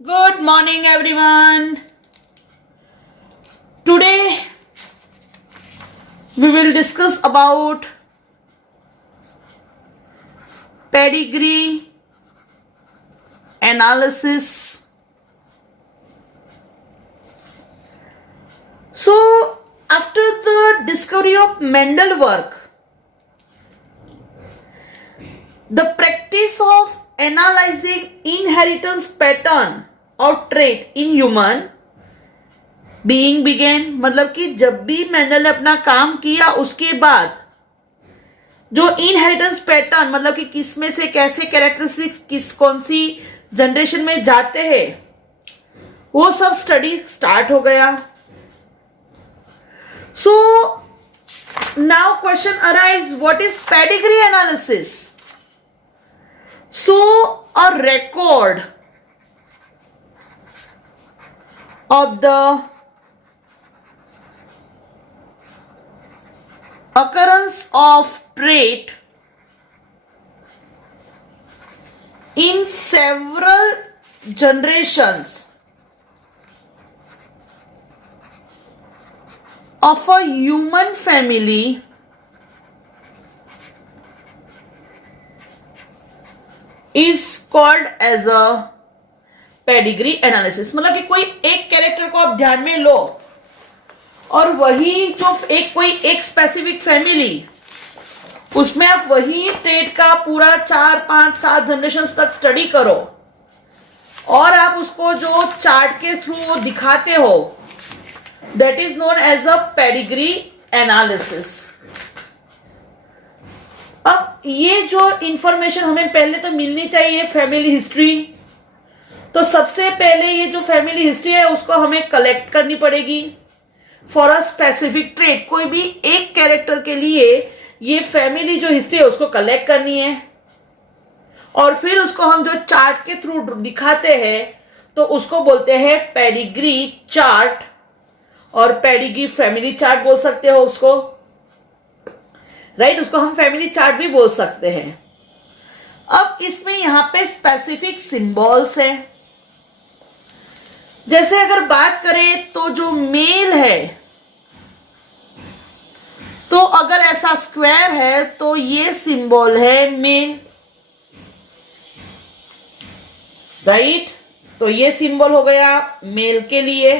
Good morning, everyone. Today we will discuss about pedigree analysis. So, after the discovery of Mendel work, the practice of analyzing inheritance pattern और trait in human being began, मतलब कि जब भी Mendel ने अपना काम किया उसके बाद जो इनहेरिटेंस पैटर्न मतलब कि किस में से कैसे कैरेक्टरिस्टिक्स किस कौन सी जनरेशन में जाते हैं वो सब स्टडी स्टार्ट हो गया. So now question arise what is pedigree analysis. So a record of the occurrence of trait in several generations of a human family is called as a pedigree analysis. मतलब कि कोई एक character को आप ध्यान में लो और वही जो एक स्पेसिफिक फैमिली उसमें आप वही ट्रेड का पूरा 4-5-7 जनरेशन तक स्टडी करो और आप उसको जो चार्ट के थ्रू दिखाते हो that is known as a pedigree analysis. अब ये जो इंफॉर्मेशन हमें पहले तो मिलनी चाहिए फैमिली हिस्ट्री. तो सबसे पहले ये जो फैमिली हिस्ट्री है उसको हमें कलेक्ट करनी पड़ेगी फॉर अ स्पेसिफिक ट्रेट. कोई भी एक कैरेक्टर के लिए ये फैमिली जो हिस्ट्री है उसको कलेक्ट करनी है और फिर उसको हम जो चार्ट के थ्रू दिखाते हैं तो उसको बोलते हैं पेडिग्री चार्ट और पेडिग्री फैमिली चार्ट बोल सकते हो उसको, राइट. उसको हम फैमिली चार्ट भी बोल सकते हैं. अब इसमें यहां पे स्पेसिफिक सिंबल्स है. जैसे अगर बात करें तो जो मेल है तो अगर ऐसा स्क्वायर है तो ये सिंबल है मेल, राइट. तो ये सिंबल हो गया मेल के लिए.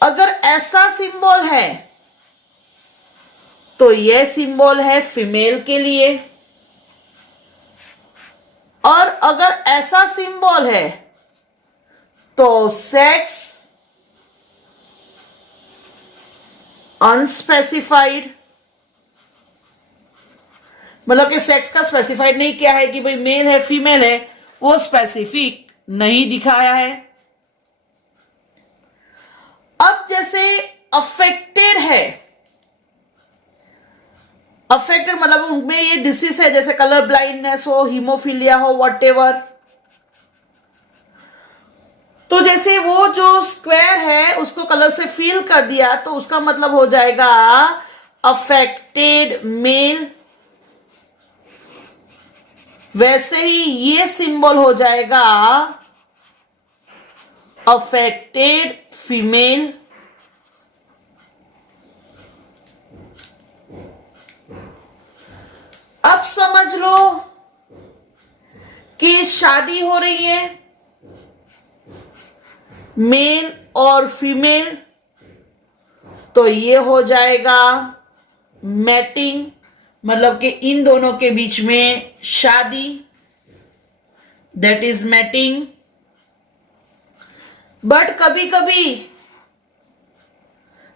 अगर ऐसा सिंबल है तो ये सिंबल है फीमेल के लिए और अगर ऐसा सिंबल है तो सेक्स अनस्पेसिफाइड, मतलब कि सेक्स का स्पेसिफाइड नहीं किया है कि भाई मेल है फीमेल है, वो स्पेसिफिक नहीं दिखाया है. अब जैसे अफेक्टेड है, अफेक्टेड मतलब उनमें ये डिसीज है जैसे कलर ब्लाइंडनेस हो, हीमोफीलिया हो, व्हाटएवर. तो जैसे वो जो स्क्वायर है उसको कलर से फिल कर दिया तो उसका मतलब हो जाएगा अफेक्टेड मेल. वैसे ही ये सिंबल हो जाएगा अफेक्टेड फीमेल. अब समझ लो कि शादी हो रही है मेल और फीमेल तो ये हो जाएगा मैटिंग, मतलब कि इन दोनों के बीच में शादी, दैट इज मैटिंग. बट कभी कभी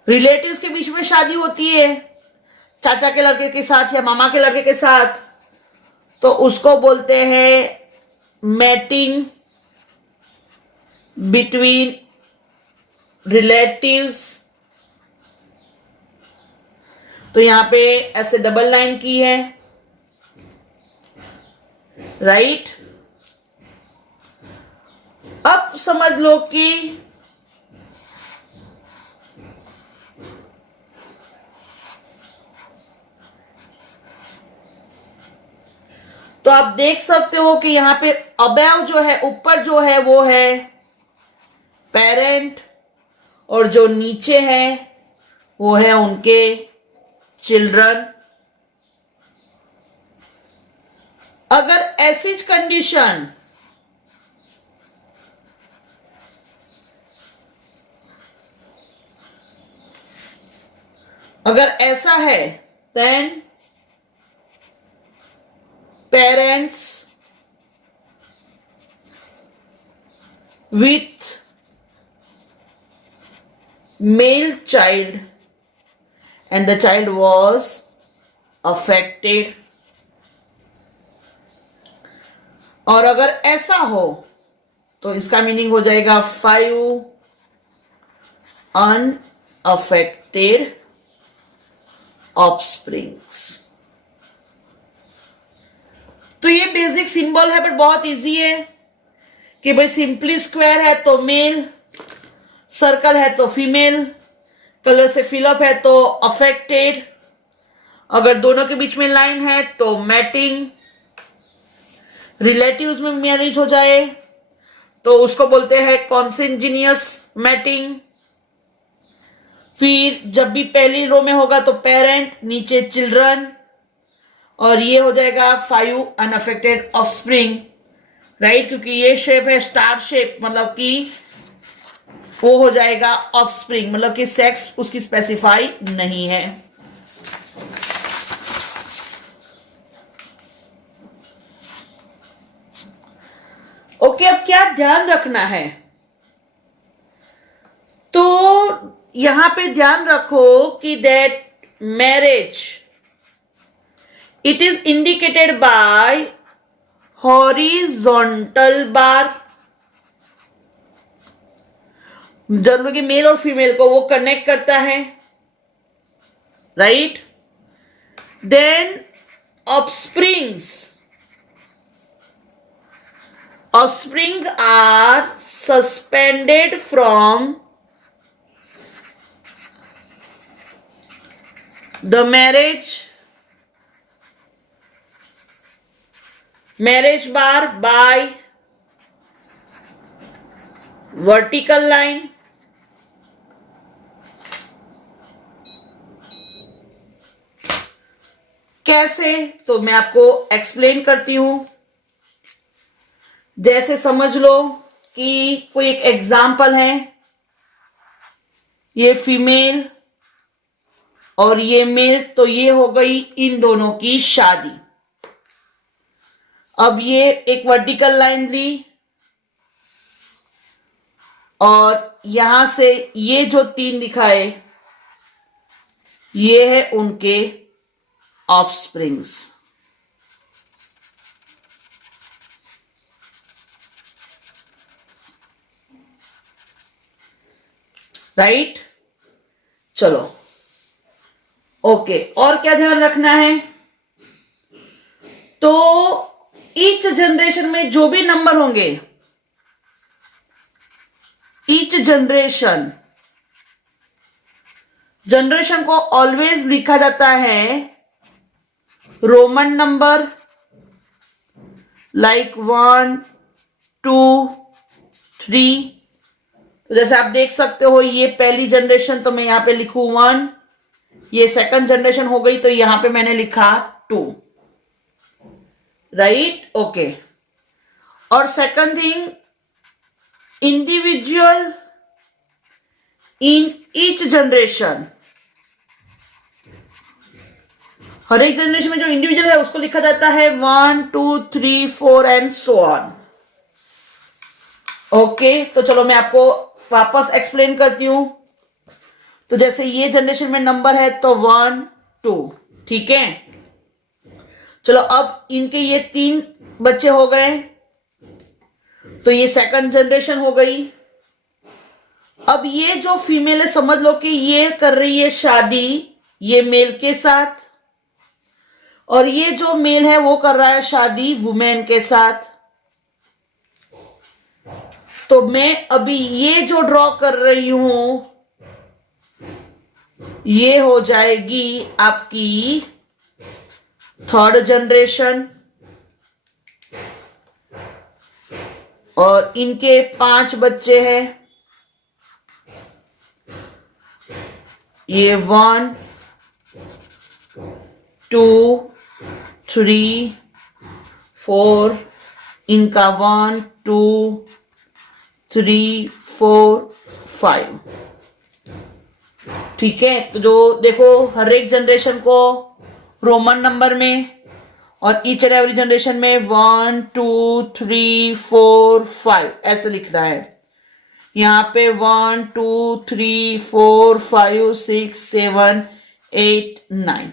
रिलेटिव्स के बीच में शादी होती है चाचा के लड़के के साथ या मामा के लड़के के साथ तो उसको बोलते हैं मैटिंग बिटवीन रिलेटिव्स. तो यहां पे ऐसे डबल लाइन की है, राइट. अब समझ लो कि तो आप देख सकते हो कि यहां पे अबव जो है, ऊपर जो है वो है पेरेंट, और जो नीचे है वो है उनके चिल्ड्रन। अगर ऐसी कंडीशन अगर ऐसा है, then parents with male child and the child was affected। और अगर ऐसा हो तो इसका मीनिंग हो जाएगा 5 unaffected offsprings। तो ये बेसिक सिंबल है, बट बहुत इजी है कि भाई सिंपली स्क्वायर है तो मेल, सर्कल है तो फीमेल, कलर से फिलअप है तो अफेक्टेड, अगर दोनों के बीच में लाइन है तो मैटिंग, रिलेटिव्स में मैरिज हो जाए तो उसको बोलते हैं कॉन्सेंजिनियस मैटिंग। फिर जब भी पहली रो में होगा तो पेरेंट, नीचे चिल्ड्रन, और ये हो जाएगा 5 अनअफेक्टेड ऑफस्प्रिंग, राइट, क्योंकि ये शेप है स्टार शेप, मतलब कि वो हो जाएगा ऑफस्प्रिंग, मतलब कि सेक्स उसकी स्पेसिफाई नहीं है। ओके, अब क्या ध्यान रखना है, तो यहां पे ध्यान रखो कि that marriage it is indicated by horizontal bar. Generally male और फीमेल को वो कनेक्ट करता है, right. Then offspring are suspended from the marriage bar by vertical line। कैसे, तो मैं आपको एक्सप्लेन करती हूं। जैसे समझ लो कि कोई एक एग्जाम्पल है, ये फीमेल और ये मेल, तो ये हो गई इन दोनों की शादी। अब ये एक वर्टिकल लाइन ली और यहां से ये जो 3 दिखाए ये है उनके ऑफस्प्रिंग्स, राइट। चलो ओके, और क्या ध्यान रखना है, तो ईच जनरेशन में जो भी नंबर होंगे, ईच जनरेशन को ऑलवेज लिखा जाता है रोमन नंबर, लाइक 1 2 3। तो जैसे आप देख सकते हो ये पहली जनरेशन, तो मैं यहां पे लिखूं 1, ये सेकंड जनरेशन हो गई तो यहां पे मैंने लिखा 2, राइट, ओके। और second thing, individual in each generation, हर एक जनरेशन में जो इंडिविजुअल है उसको लिखा जाता है 1 2 3 4 एंड सो ऑन। ओके, तो चलो मैं आपको वापस एक्सप्लेन करती हूं। तो जैसे ये जनरेशन में नंबर है तो 1 2, ठीक है। चलो अब इनके ये 3 बच्चे हो गए, तो ये सेकंड जनरेशन हो गई। अब ये जो फीमेल है, समझ लो कि ये कर रही है शादी ये मेल के साथ, और ये जो मेल है वो कर रहा है शादी वुमेन के साथ। तो मैं अभी ये जो ड्रॉ कर रही हूं ये हो जाएगी आपकी थर्ड जनरेशन, और इनके 5 बच्चे हैं। ये 1 2 3 4, इनका 1 2 3 4 5। ठीक है, तो जो देखो हर एक जनरेशन को रोमन नंबर में और ईच एंड एवरी जनरेशन में 1 2 3 4 5 ऐसे लिखना है। यहाँ पे 1 2 3 4 5 6 7 8 9,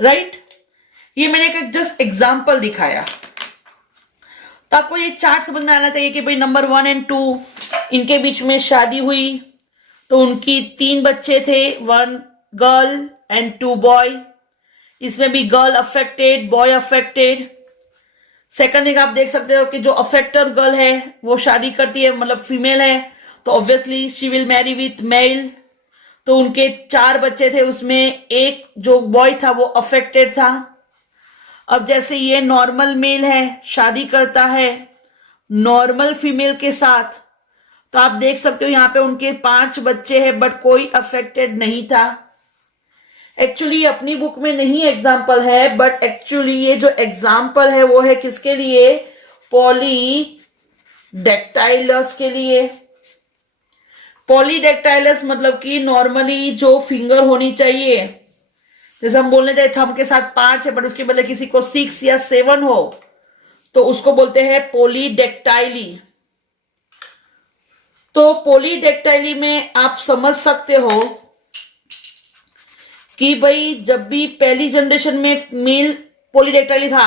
राइट। ये मैंने एक जस्ट एग्जाम्पल दिखाया, तो आपको ये चार्ट समझ में आना चाहिए कि भाई नंबर 1 एंड 2 इनके बीच में शादी हुई तो उनकी 3 बच्चे थे, 1 गर्ल एंड 2 बॉय। इसमें भी girl affected, boy affected. Second thing आप देख सकते हो कि जो अफेक्टर गर्ल है वो शादी करती है, मतलब फीमेल है, तो obviously she will marry with mail. तो उनके 4 बच्चे थे, उसमें एक जो बॉय था वो अफेक्टेड था। अब जैसे ये नॉर्मल मेल है, शादी करता है नॉर्मल फीमेल के साथ, तो आप देख सकते हो यहाँ पे उनके 5 बच्चे हैं बट कोई अफेक्टेड नहीं था। एक्चुअली अपनी बुक में नहीं एग्जाम्पल है, बट एक्चुअली ये जो एग्जाम्पल है वो है किसके लिए? पॉलीडेक्टाइलस के लिए। पॉलीडेक्टाइलस मतलब कि नॉर्मली जो फिंगर होनी चाहिए, जैसे हम बोलने जाए थंब के साथ 5 है बट उसके बदले किसी को 6 या 7 हो तो उसको बोलते हैं पॉलीडेक्टाइली। तो पॉलीडेक्टाइली में आप समझ सकते हो कि भाई जब भी पहली जनरेशन में मेल पॉलीडेक्टाइली था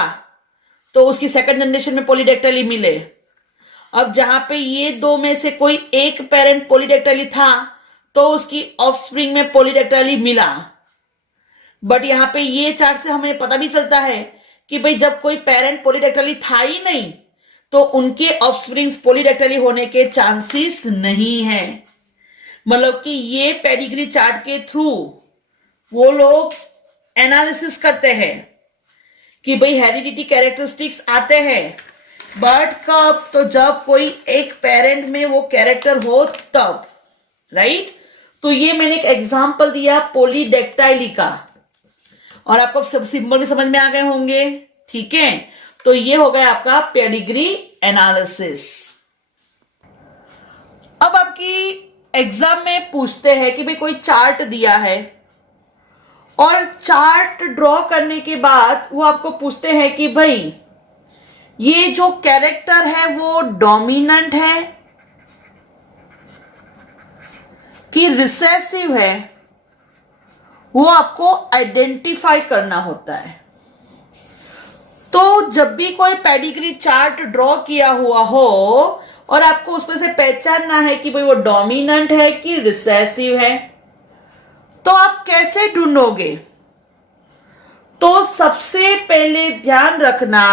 तो उसकी सेकंड जनरेशन में पॉलीडेक्टाइली मिले। अब जहां पे ये 2 में से कोई एक पेरेंट पॉलीडेक्टाइली था तो उसकी ऑफस्प्रिंग में पॉलीडेक्टाइली मिला। बट यहाँ पे ये चार्ट से हमें पता भी चलता है कि भाई जब कोई पेरेंट पॉलीडेक्टाइली था ही नहीं तो उनके ऑफस्प्रिंग्स पॉलीडेक्टाइली होने के चांसेस नहीं है। मतलब कि ये पेडिग्री चार्ट के थ्रू वो लोग एनालिसिस करते हैं कि भाई हेरिडिटी कैरेक्टरिस्टिक्स आते हैं, बट कब? तो जब कोई एक पेरेंट में वो कैरेक्टर हो तब, राइट। तो ये मैंने एक एग्जांपल दिया पॉलीडेक्टाइली का और आपको सब सिंबल भी समझ में आ गए होंगे, ठीक है। तो ये हो गया आपका पेडिग्री एनालिसिस। अब आपकी एग्जाम में पूछते हैं कि भाई कोई चार्ट दिया है और चार्ट ड्रॉ करने के बाद वो आपको पूछते हैं कि भाई ये जो कैरेक्टर है वो डोमिनेंट है कि रिसेसिव है, वो आपको आइडेंटिफाई करना होता है। तो जब भी कोई पेडिग्री चार्ट ड्रॉ किया हुआ हो और आपको उसमें से पहचानना है कि भाई वो डोमिनेंट है कि रिसेसिव है, तो आप कैसे ढूंढोगे? तो सबसे पहले ध्यान रखना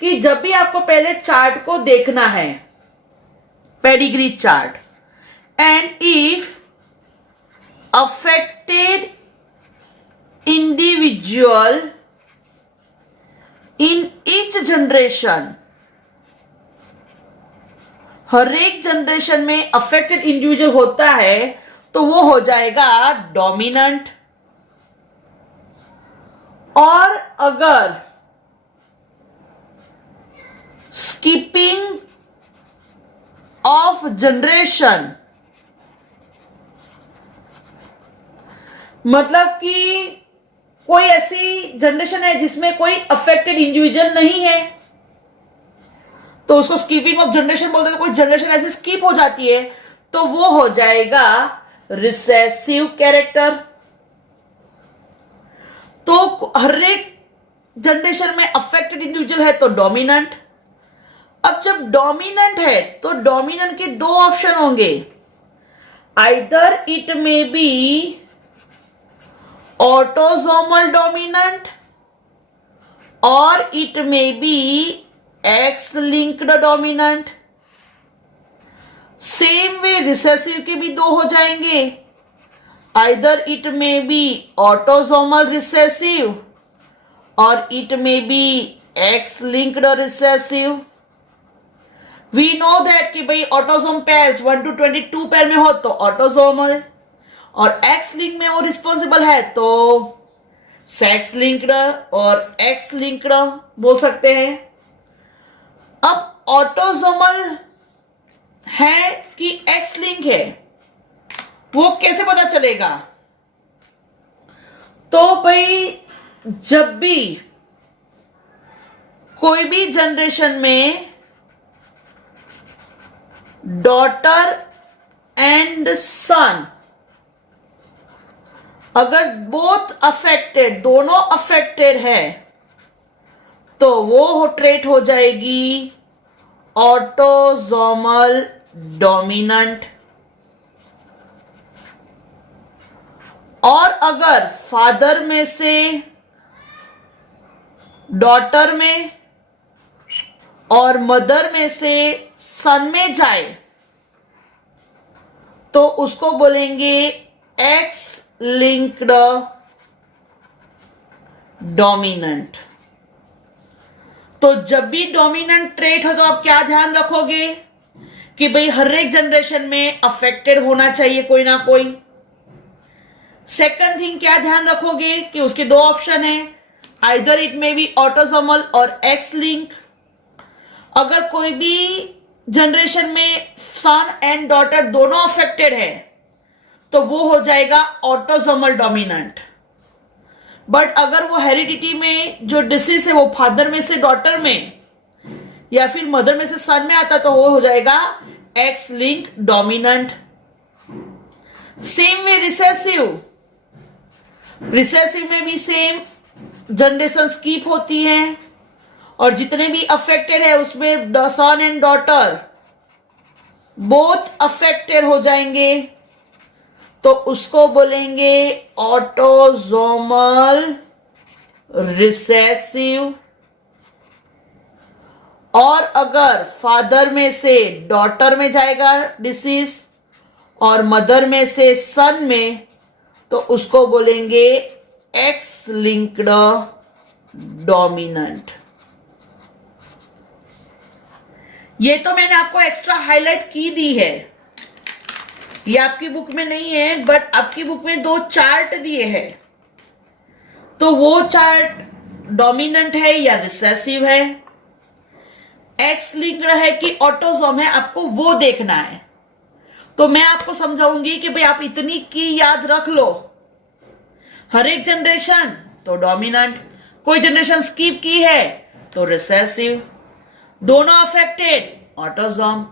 कि जब भी आपको पहले चार्ट को देखना है, pedigree chart, and if affected individual in each generation, हर एक जनरेशन में अफेक्टेड इंडिविजुअल होता है तो वो हो जाएगा डोमिनेंट। और अगर स्किपिंग ऑफ जनरेशन, मतलब कि कोई ऐसी जनरेशन है जिसमें कोई अफेक्टेड इंडिविजुअल नहीं है तो उसको स्किपिंग ऑफ जनरेशन बोलते हैं। कोई जनरेशन ऐसे स्किप हो जाती है तो वो हो जाएगा रिसेसिव कैरेक्टर। तो हर एक जनरेशन में अफेक्टेड इंडिविजुअल है तो डोमिनेंट। अब जब डोमिनेंट है तो डोमिनेंट के 2 ऑप्शन होंगे, either it may be autosomal dominant or it may be X-linked dominant। Same way recessive के भी 2 हो जाएंगे, either it may be autosomal recessive और it may be X-linked recessive। We know that कि भाई autosome pairs 1 to 22 pair में हो तो ऑटोसोमल, और एक्स लिंक में वो रिस्पॉन्सिबल है तो सेक्स लिंक्ड और एक्स लिंक्ड बोल सकते हैं। अब ऑटोसोमल है कि एक्स लिंक है वो कैसे पता चलेगा? तो भाई जब भी कोई भी जनरेशन में डॉटर एंड सन अगर बोथ अफेक्टेड, दोनों अफेक्टेड है, तो वो ट्रेट हो जाएगी ऑटोसोमल डोमिनेंट। और अगर फादर में से डॉटर में और मदर में से सन में जाए तो उसको बोलेंगे एक्स लिंक्ड डोमिनेंट। तो जब भी डोमिनेंट ट्रेट हो तो आप क्या ध्यान रखोगे कि भाई हर एक जनरेशन में अफेक्टेड होना चाहिए कोई ना कोई। सेकंड थिंग क्या ध्यान रखोगे कि उसके दो ऑप्शन है, either it may B autosomal और एक्स लिंक। अगर कोई भी जनरेशन में सन एंड डॉटर दोनों अफेक्टेड है तो वो हो जाएगा ऑटोसोमल डोमिनेंट। बट अगर वो हेरिडिटी में जो डिसीज है वो फादर में से डॉटर में या फिर मदर में से सन में आता तो वो हो जाएगा x link dominant. Same way recessive, recessive में भी सेम जनरेशन स्कीप होती है और जितने भी अफेक्टेड है उसमें सन एंड डॉटर बोथ अफेक्टेड हो जाएंगे तो उसको बोलेंगे ऑटोसोमल रिसेसिव। और अगर फादर में से डॉटर में जाएगा डिसीज और मदर में से सन में तो उसको बोलेंगे एक्स लिंक्ड डोमिनेंट। ये तो मैंने आपको एक्स्ट्रा हाईलाइट की दी है, ये आपकी बुक में नहीं है बट आपकी बुक में दो चार्ट दिए हैं, तो वो चार्ट डोमिनेंट है या रिसेसिव है, एक्स लिंक्ड है कि ऑटोसोम है, आपको वो देखना है। तो मैं आपको समझाऊंगी कि भाई आप इतनी की याद रख लो, हर एक जनरेशन तो डोमिनेंट, कोई जनरेशन स्किप की है तो रिसेसिव, दोनों अफेक्टेड ऑटोसोम,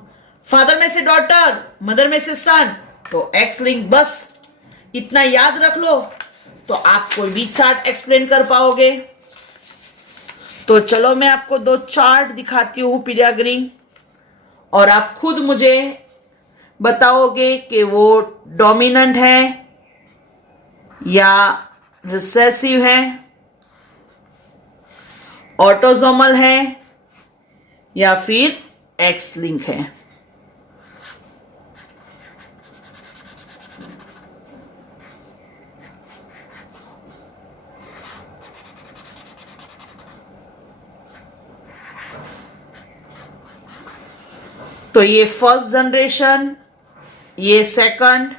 फादर में से डॉटर मदर में से सन तो एक्स लिंक। बस इतना याद रख लो तो आप कोई भी चार्ट एक्सप्लेन कर पाओगे। तो चलो मैं आपको दो चार्ट दिखाती हूं पीडियाग्री और आप खुद मुझे बताओगे कि वो डोमिनेंट है या रिसेसिव है, ऑटोसोमल है या फिर एक्स लिंक है। तो ये फर्स्ट जनरेशन, ये सेकंड,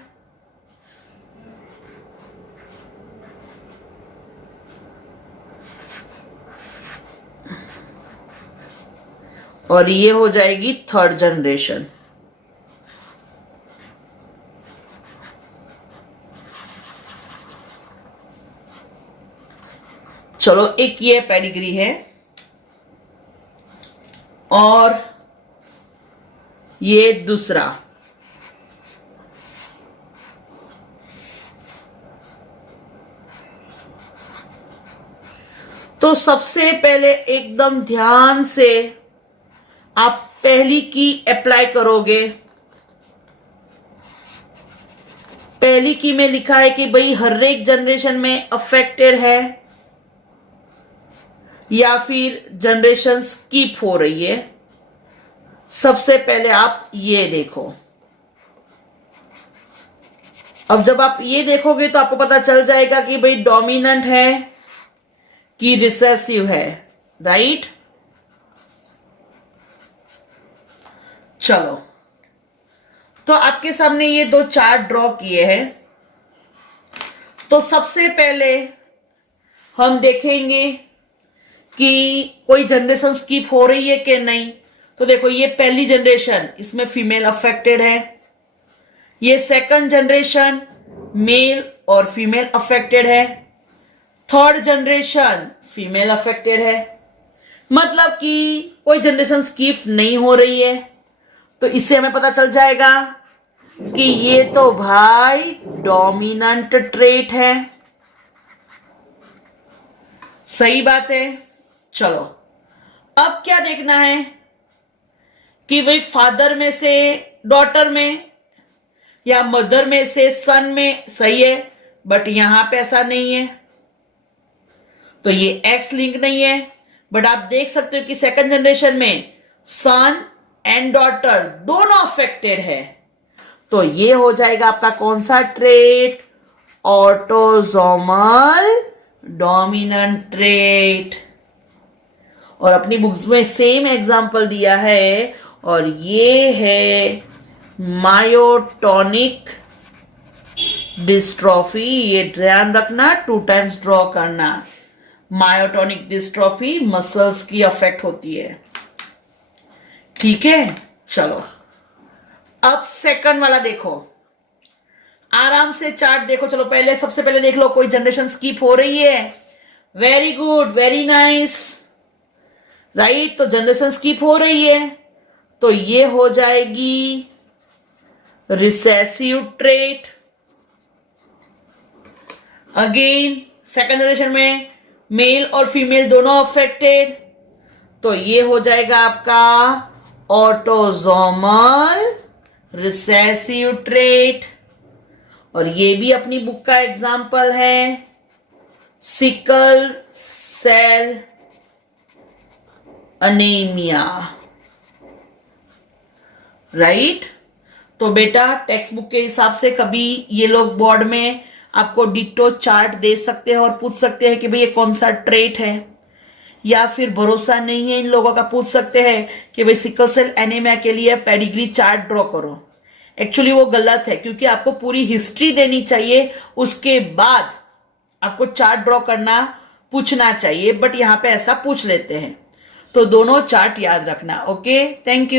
और ये हो जाएगी थर्ड जनरेशन। चलो एक ये पेडिग्री है और ये दूसरा। तो सबसे पहले एकदम ध्यान से आप पहली की अप्लाई करोगे। पहली की में लिखा है कि भाई हर एक जनरेशन में अफेक्टेड है या फिर जनरेशन स्किप हो रही है। सबसे पहले आप ये देखो। अब जब आप ये देखोगे तो आपको पता चल जाएगा कि भाई डोमिनेंट है कि रिसेसिव है, राइट। चलो, तो आपके सामने ये दो चार्ट ड्रॉ किए हैं। तो सबसे पहले हम देखेंगे कि कोई जनरेशन स्किप हो रही है कि नहीं। तो देखो, ये पहली जनरेशन, इसमें फीमेल अफेक्टेड है। ये सेकंड जनरेशन, मेल और फीमेल अफेक्टेड है। थर्ड जनरेशन, फीमेल अफेक्टेड है। मतलब कि कोई जनरेशन स्किप नहीं हो रही है। तो इससे हमें पता चल जाएगा कि ये तो भाई डोमिनेंट ट्रेट है। सही बात है। चलो, अब क्या देखना है कि भाई फादर में से डॉटर में या मदर में से सन में। सही है, बट यहां पे ऐसा नहीं है, तो ये एक्स लिंक नहीं है। बट आप देख सकते हो कि सेकंड जनरेशन में सन एंड डॉटर दोनों अफेक्टेड है। तो ये हो जाएगा आपका कौन सा ट्रेट? Autosomal dominant trait. और अपनी बुक्स में सेम एग्जांपल दिया है, और ये है मायोटोनिक डिस्ट्रॉफी। ये ध्यान रखना, 2 टाइम्स ड्रॉ करना। मायोटोनिक डिस्ट्रॉफी मसल्स की अफेक्ट होती है। ठीक है, चलो अब सेकंड वाला देखो, आराम से चार्ट देखो। चलो पहले, सबसे पहले देख लो कोई जनरेशन स्किप हो रही है। Very good, very nice, right. तो जनरेशन स्किप हो रही है, तो ये हो जाएगी recessive trait. Again second generation में मेल और फीमेल दोनों अफेक्टेड, तो ये हो जाएगा आपका ऑटोसोमल रिसेसिव ट्रेट। और ये भी अपनी बुक का एग्जाम्पल है, सिकल सेल अनीमिया, राइट। तो बेटा टेक्स्ट बुक के हिसाब से कभी ये लोग बोर्ड में आपको डिटो चार्ट दे सकते हैं और पूछ सकते हैं कि भाई ये कौन सा ट्रेट है, या फिर भरोसा नहीं है इन लोगों का, पूछ सकते हैं कि भाई सिकल सेल एनीमिया के लिए पेडिग्री चार्ट ड्रॉ करो। एक्चुअली वो गलत है, क्योंकि आपको पूरी हिस्ट्री देनी चाहिए, उसके बाद आपको चार्ट ड्रॉ करना पूछना चाहिए। बट यहां पे ऐसा पूछ लेते हैं, तो दोनों चार्ट याद रखना। Okay, thank you.